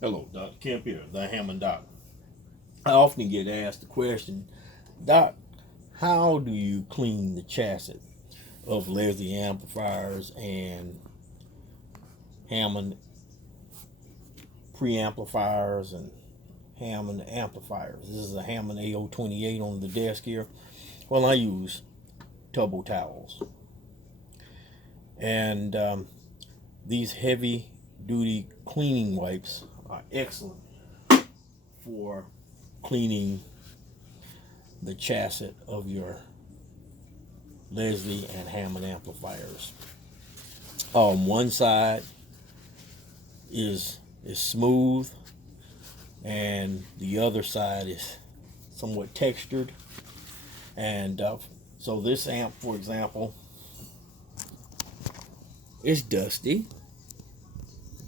Hello, Dr. Kemp here, the Hammond Doc. I often get asked the question, Doc, how do you clean the chassis of Leslie amplifiers and Hammond preamplifiers and Hammond amplifiers? This is a Hammond AO28 on the desk here. Well, I use tubble towels. And these heavy duty cleaning wipes are excellent for cleaning the chassis of your Leslie and Hammond amplifiers. One side is smooth, and the other side is somewhat textured. And so this amp, for example, is dusty.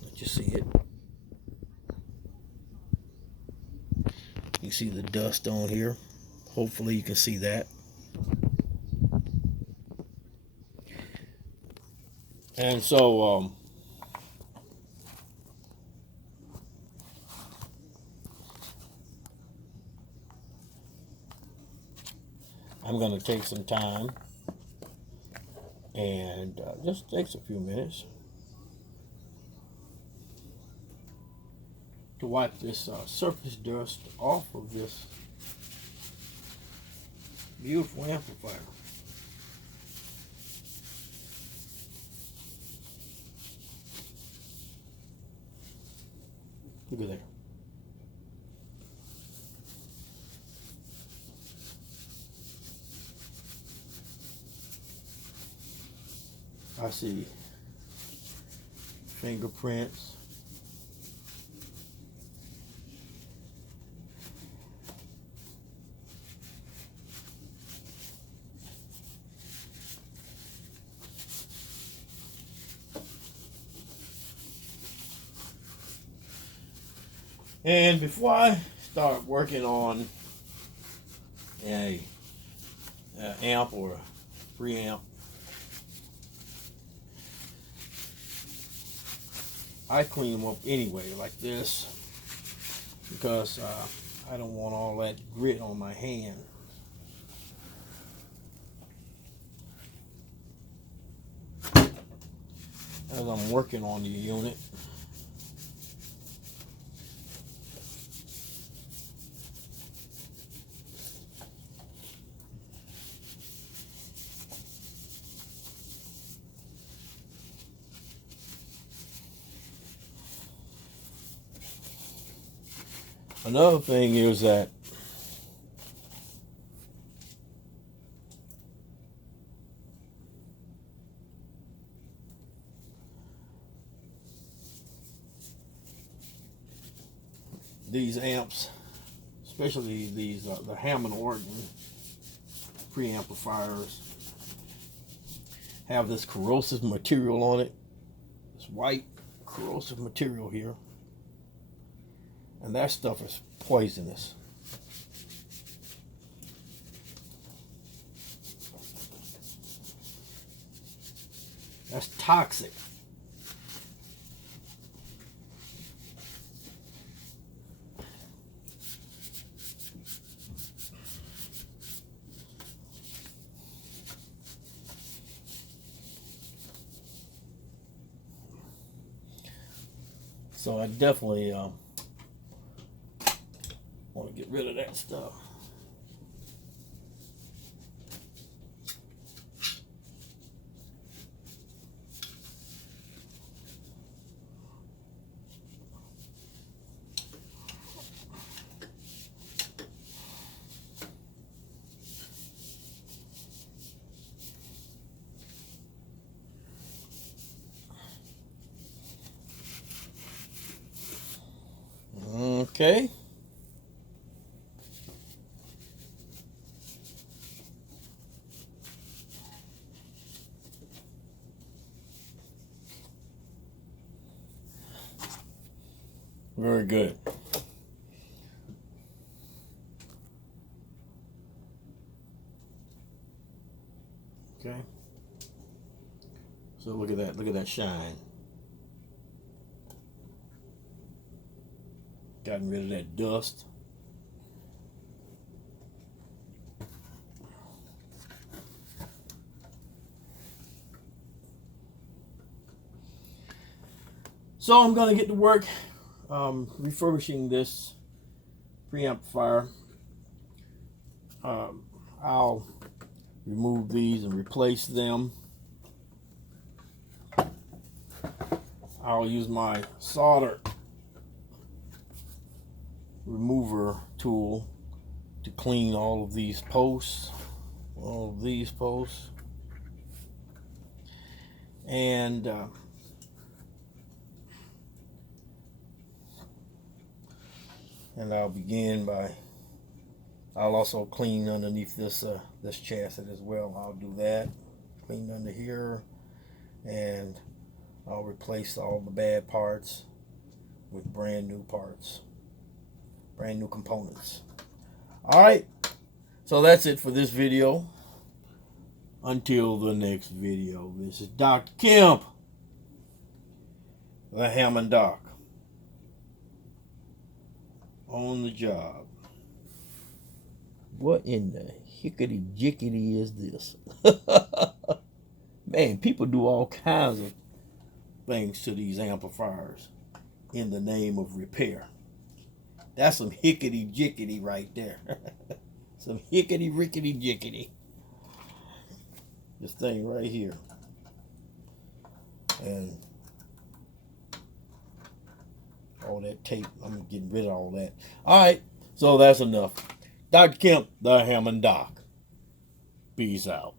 Let you see it. You see the dust on here. Hopefully you can see that. And so I'm going to take some time and just takes a few minutes to wipe this surface dust off of this beautiful amplifier. Look at there. I see fingerprints. And before I start working on a amp or a preamp, I clean them up anyway like this because I don't want all that grit on my hand. As I'm working on the unit. Another thing is that these amps, especially these the Hammond organ preamplifiers, have this corrosive material on it. This white corrosive material here. And that stuff is poisonous. That's toxic. So I definitely want to get rid of that stuff. Okay. Very good. Okay. So look at that. Look at that shine. Gotten rid of that dust. So I'm going to get to work refurbishing this preamplifier. I'll remove these and replace them. I'll use my solder remover tool to clean all of these posts, and I'll begin by, I'll also clean underneath this this chassis as well. I'll do that, clean under here, and I'll replace all the bad parts with brand new parts, brand new components. All right, so that's it for this video. Until the next video, this is Dr. Kemp, the Hammond Doc, on the job. What in the hickety jickety is this? Man, people do all kinds of things to these amplifiers in the name of repair. That's some hickety jickety right there. Some hickety rickety jickety. This thing right here. And all that tape, I'm getting rid of all that. Alright, so that's enough. Dr. Kemp, the Hammond Doc. Peace out.